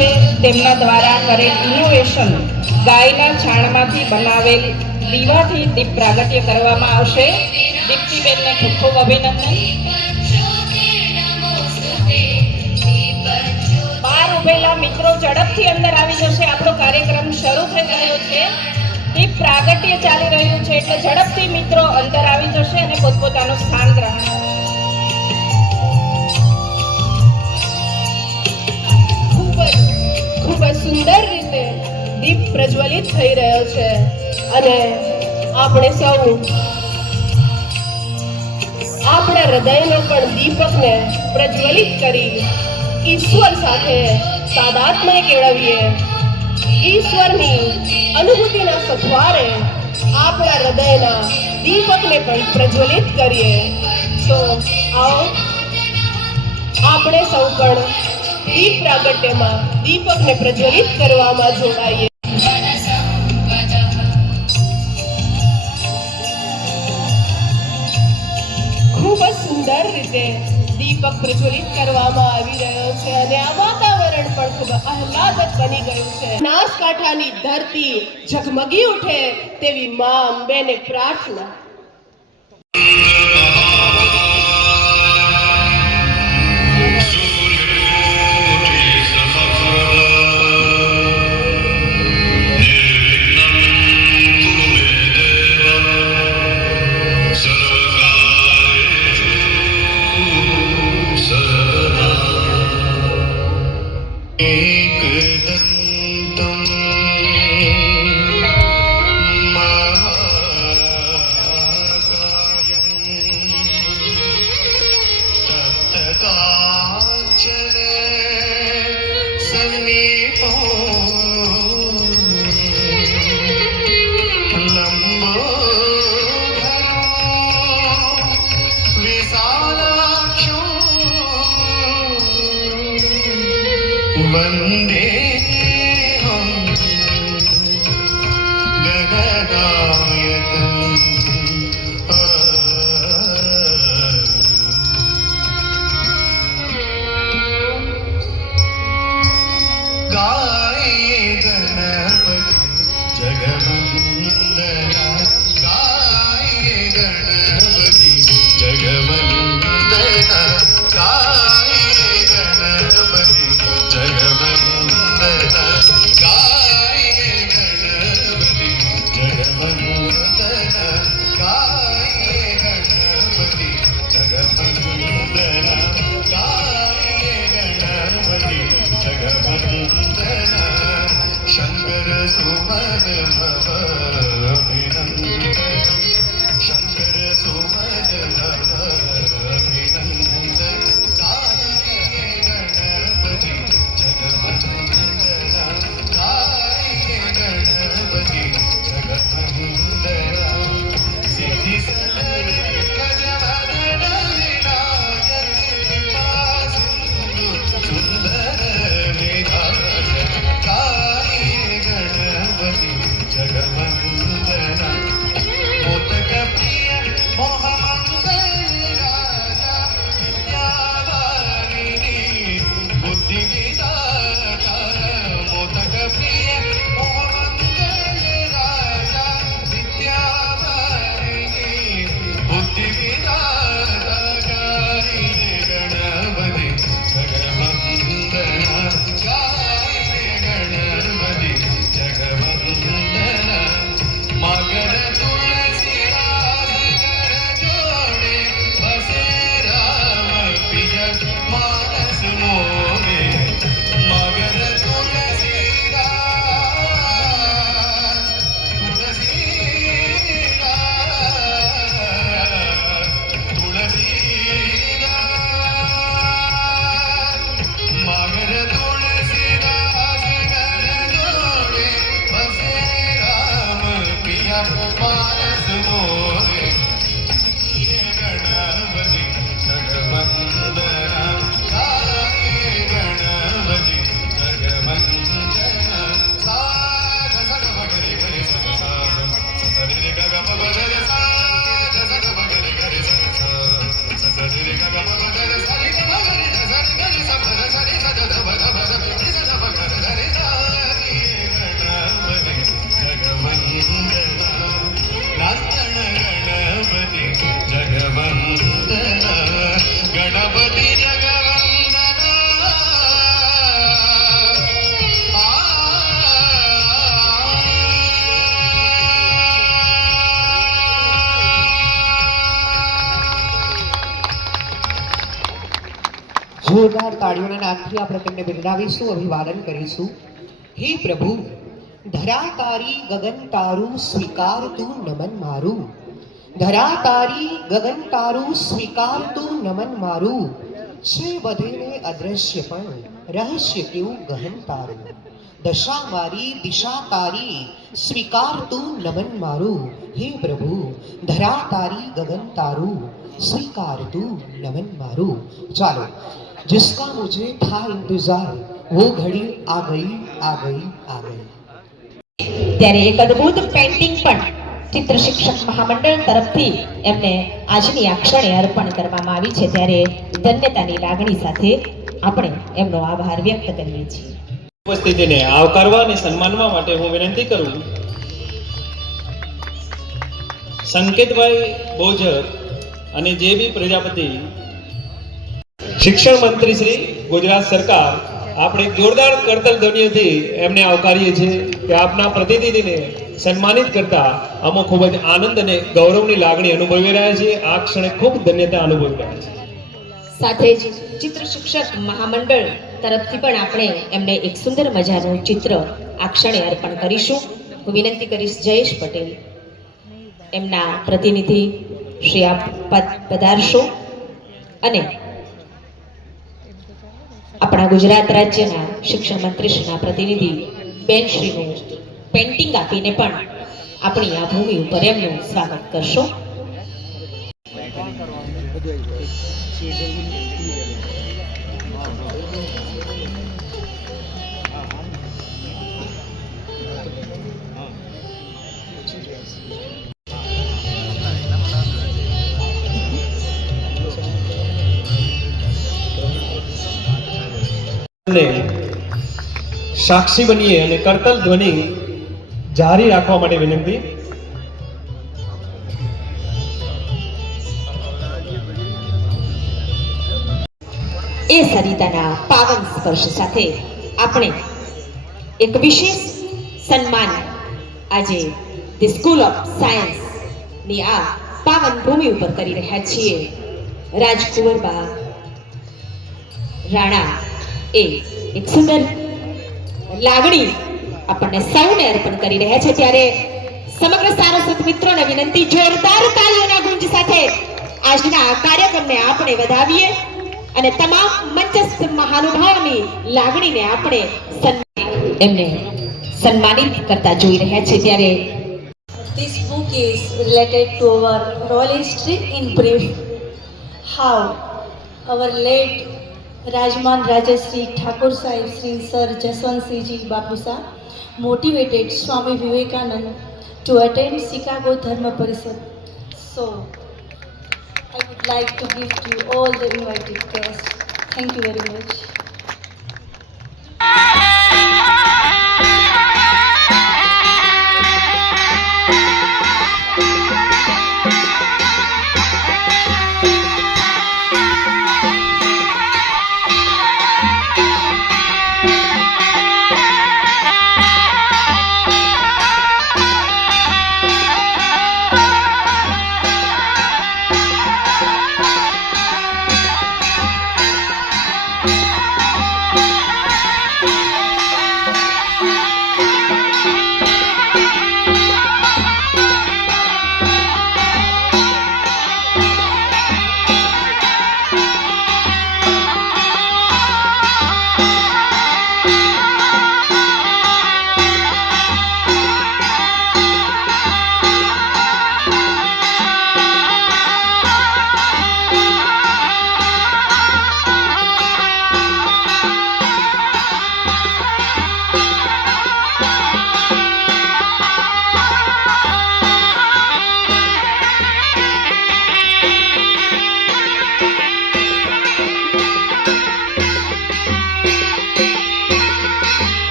છે તેમના દ્વારા કરેલ ઇનોવેશન ગાયના છાણમાંથી બનાવેલ દીવાથી દીપ પ્રાગટ્ય કરવામાં આવશે. દીપ્તિબેનને ખૂબ ખૂબ અભિનંદન. બહાર ઉભેલા મિત્રો ઝડપથી અંદર આવી જશે. આપણો કાર્યક્રમ શરૂ થઈ રહ્યો છે. દીપ પ્રાગટ્ય ચાલી રહ્યું છે એટલે ઝડપથી મિત્રો અંદર આવી જશે અને પોતપોતાનું સ્થાન ગ્રહણ કરશે. ખૂબ જ સુંદર રીતે દીપ પ્રજ્વલિત થઈ રહ્યો છે અને આપણે સૌ આપણા હૃદયનો પણ દીપકને પ્રજ્વલિત કરી ઈશ્વર સાથે તાદાત્મ્ય કેળવીએ. ઈશ્વરની અનુભૂતિના સથવારે આપણા હૃદયના દીપકને પણ પ્રજ્વલિત કરીએ. તો આવો આપણે સૌ પણ દીપ પ્રાગટ્યમાં દીપકને પ્રજ્વલિત કરવામાં જોડાઈએ. ખૂબ જ સુંદર રીતે દીપક પ્રજ્વલિત કરવામાં આવી રહ્યો છે અને આ વાતાવરણ પણ ખૂબ આહલાદક બની ગયું છે. બનાસકાંઠાની ધરતી ઝગમગી ઉઠે તેવી મા અંબેને પ્રાર્થના. वंदे हम गगनायकम गाये गणपति जगवंदना गाये गणपति जगवंदना गाये गणपति जगवंदना गाये गणपति जगवंदना गाये गणपति जगवंदना गाये गणपति जगवंदना शंकर सुमन भव अभिनंदन शंकर सुमन भव अभिनंदन गाये गणपति जगवंदना गाये गणपति जगवंदना सिद्धि सदर गजवदन विनायक कृपा सिंधु सुंदर विनायक गाये गणपति जगवंदना નાદથી આપણે તેમને બિરદાવીશું, અભિવાદન કરીશું. હે પ્રભુ, ધરા તારી ગગન તારું સ્વીકાર તું નમન મારું. ધરા તારી ગગન તારું સ્વીકાર તું નમન મારું. છે વધેને અદ્રશ્ય પણ રહસ્ય કેવું ગહન તારું. દશા મારી દિશા તારી સ્વીકાર તું નમન મારું. હે પ્રભુ, ધરા તારી ગગન તારું स्वीकार तू नमन मारू. चलो, जिसका मुझे था इंतजार वो घड़ी आ गई आ गई आ गई. ત્યારે એક અદ્ભુત પેઇન્ટિંગ પણ ચિત્ર શિક્ષક મહામંડળ તરફથી એમને આજની આ ક્ષણે અર્પણ કરવામાં આવી છે. ત્યારે ધન્યતાની લાગણી સાથે આપણે એમનો આભાર વ્યક્ત કરીએ છીએ. ઉપસ્થિતિને આવકારવા અને સન્માનવા માટે હું વિનંતી કરું સંકેતભાઈ બોજર અને જે બી પ્રજાપતિ. શિક્ષણ મંત્રી શ્રી ગુજરાત સરકાર, આપણે જોરદાર કરતલ ધ્વનિઓથી એમને આવકારીએ છીએ કે આપના પ્રતિનિધિને સન્માનિત કરતા અમે ખૂબ જ આનંદ અને ગૌરવની લાગણી અનુભવી રહ્યા છીએ. આ ક્ષણે ખૂબ ધન્યતા અનુભવી રહ્યા છીએ. સાથે જ ચિત્ર શિક્ષક મહામંડળ તરફથી પણ આપણે એમને એક સુંદર મજાનું ચિત્ર આ ક્ષણે અર્પણ કરીશું. હું વિનંતી કરીશ જયેશ પટેલ, એમના પ્રતિનિધિ શ્રી આપ પધારશો અને આપણા ગુજરાત રાજ્યના શિક્ષણ મંત્રીશ્રીના પ્રતિનિધિ બેન શ્રીનું પેઇન્ટિંગ આપીને પણ આપણી આ ભૂમિ ઉપર એમનું સ્વાગત કરશો. સાક્ષી બનીએ અને કરતલ ધ્વનિ જારી રાખવા માટે વિનંતી. એ સરિતાના પાવન સ્પર્શ સાથે આપણે એક વિશેષ સન્માન આજે ધી સ્કૂલ ઓફ સાયન્સ ની આ પાવન ભૂમિ ઉપર કરી રહ્યા છીએ. રાજકુંવરબા રાણા એ એક સુંદર લાગણી આપણને સૌને અર્પણ કરી રહ્યા છે. ત્યારે સમગ્ર સારસ્વત મિત્રોને વિનંતી, જોરદાર તાળીઓના ગુંજ સાથે આજના આ કાર્યક્રમને આપણે વધાવીએ અને તમામ મંચસ્થ મહાનુભાવોની લાગણીને આપણે એમને સન્માનિત કરતા જોઈ રહ્યા છે. ત્યારે This book is related to our royal history in brief. How our late Rajman Rajashri Thakur Sahib Sri Sir Jaswant Ji Bapusa motivated Swami Vivekanand to attend Chicago Dharma Parishad. So, I would like to give to all the invited guests. Thank you very much.